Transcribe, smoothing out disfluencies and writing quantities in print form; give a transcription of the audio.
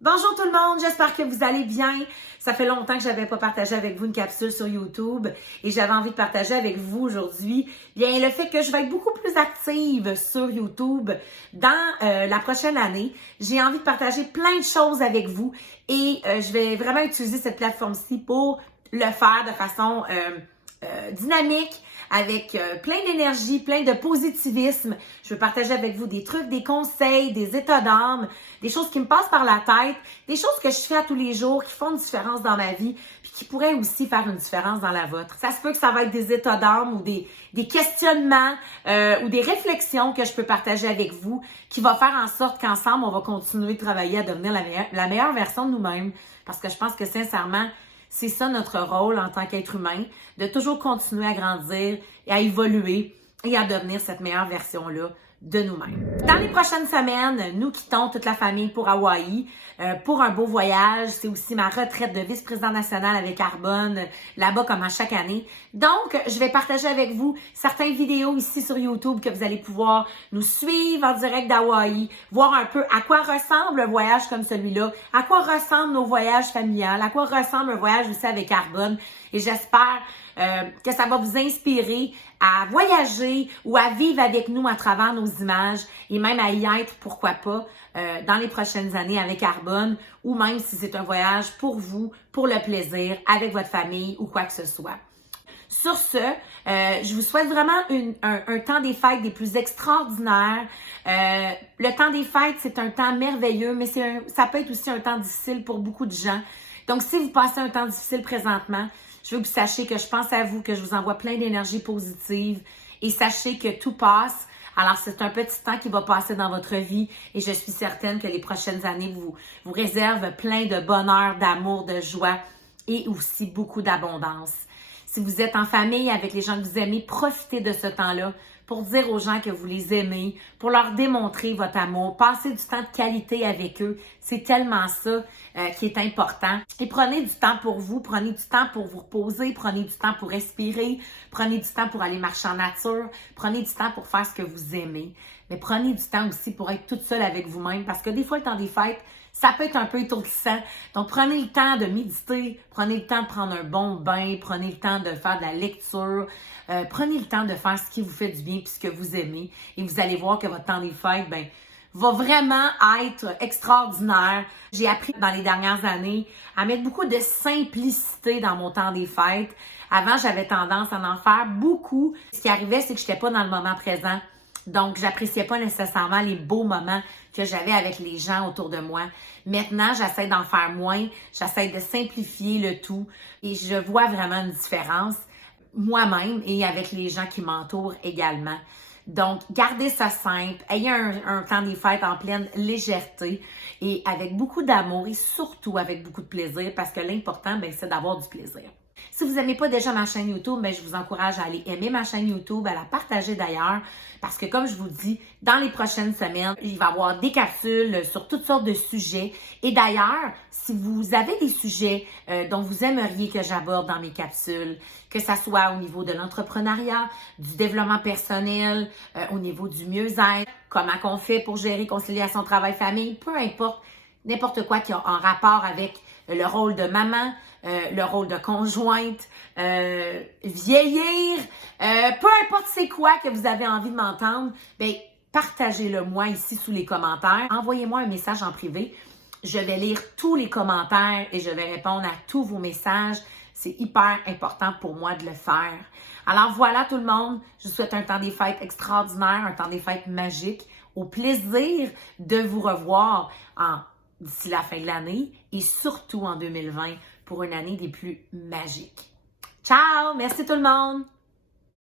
Bonjour tout le monde, j'espère que vous allez bien. Ça fait longtemps que j'avais pas partagé avec vous une capsule sur YouTube et j'avais envie de partager avec vous aujourd'hui bien le fait que je vais être beaucoup plus active sur YouTube dans la prochaine année. J'ai envie de partager plein de choses avec vous et je vais vraiment utiliser cette plateforme-ci pour le faire de façon dynamique, avec plein d'énergie, plein de positivisme. Je veux partager avec vous des trucs, des conseils, des états d'âme, des choses qui me passent par la tête, des choses que je fais à tous les jours, qui font une différence dans ma vie, puis qui pourraient aussi faire une différence dans la vôtre. Ça se peut que ça va être des états d'âme ou des questionnements ou des réflexions que je peux partager avec vous, qui va faire en sorte qu'ensemble, on va continuer de travailler à devenir la meilleure version de nous-mêmes. Parce que je pense que sincèrement, c'est ça notre rôle en tant qu'être humain, de toujours continuer à grandir et à évoluer et à devenir cette meilleure version-là de nous-mêmes. Dans les prochaines semaines, nous quittons toute la famille pour Hawaï, pour un beau voyage. C'est aussi ma retraite de vice-président national avec Arbonne, là-bas comme à chaque année. Donc, je vais partager avec vous certaines vidéos ici sur YouTube que vous allez pouvoir nous suivre en direct d'Hawaï, voir un peu à quoi ressemble un voyage comme celui-là, à quoi ressemblent nos voyages familiales, à quoi ressemble un voyage aussi avec Arbonne. Et j'espère que ça va vous inspirer à voyager ou à vivre avec nous à travers nos images et même à y être, pourquoi pas, dans les prochaines années avec Arbonne ou même si c'est un voyage pour vous, pour le plaisir, avec votre famille ou quoi que ce soit. Sur ce, je vous souhaite vraiment un temps des fêtes des plus extraordinaires. Le temps des fêtes, c'est un temps merveilleux, mais ça peut être aussi un temps difficile pour beaucoup de gens. Donc, si vous passez un temps difficile présentement, je veux que vous sachiez que je pense à vous, que je vous envoie plein d'énergie positive et sachez que tout passe. Alors, c'est un petit temps qui va passer dans votre vie et je suis certaine que les prochaines années vous réservent plein de bonheur, d'amour, de joie et aussi beaucoup d'abondance. Si vous êtes en famille avec les gens que vous aimez, profitez de ce temps-là pour dire aux gens que vous les aimez, pour leur démontrer votre amour, passer du temps de qualité avec eux. C'est tellement ça qui est important. Et prenez du temps pour vous, prenez du temps pour vous reposer, prenez du temps pour respirer, prenez du temps pour aller marcher en nature, prenez du temps pour faire ce que vous aimez. Mais prenez du temps aussi pour être toute seule avec vous-même parce que des fois, le temps des fêtes, ça peut être un peu étourdissant. Donc, prenez le temps de méditer, prenez le temps de prendre un bon bain, prenez le temps de faire de la lecture, prenez le temps de faire ce qui vous fait du bien puis ce que vous aimez. Et vous allez voir que votre temps des fêtes, va vraiment être extraordinaire. J'ai appris dans les dernières années à mettre beaucoup de simplicité dans mon temps des fêtes. Avant, j'avais tendance à en faire beaucoup. Ce qui arrivait, c'est que je n'étais pas dans le moment présent. Donc, j'appréciais pas nécessairement les beaux moments que j'avais avec les gens autour de moi. Maintenant, j'essaie d'en faire moins, j'essaie de simplifier le tout et je vois vraiment une différence moi-même et avec les gens qui m'entourent également. Donc, gardez ça simple, ayez un temps des fêtes en pleine légèreté et avec beaucoup d'amour et surtout avec beaucoup de plaisir parce que l'important, c'est d'avoir du plaisir. Si vous n'aimez pas déjà ma chaîne YouTube, je vous encourage à aller aimer ma chaîne YouTube, à la partager d'ailleurs, parce que comme je vous dis, dans les prochaines semaines, il va y avoir des capsules sur toutes sortes de sujets. Et d'ailleurs, si vous avez des sujets dont vous aimeriez que j'aborde dans mes capsules, que ça soit au niveau de l'entrepreneuriat, du développement personnel, au niveau du mieux-être, comment on fait pour gérer conciliation travail-famille, peu importe, n'importe quoi qui a en rapport avec le rôle de maman, le rôle de conjointe, vieillir, peu importe c'est quoi que vous avez envie de m'entendre, partagez-le moi ici sous les commentaires. Envoyez-moi un message en privé. Je vais lire tous les commentaires et je vais répondre à tous vos messages. C'est hyper important pour moi de le faire. Alors voilà tout le monde, je vous souhaite un temps des fêtes extraordinaire, un temps des fêtes magique. Au plaisir de vous revoir d'ici la fin de l'année et surtout en 2020 pour une année des plus magiques. Ciao! Merci tout le monde!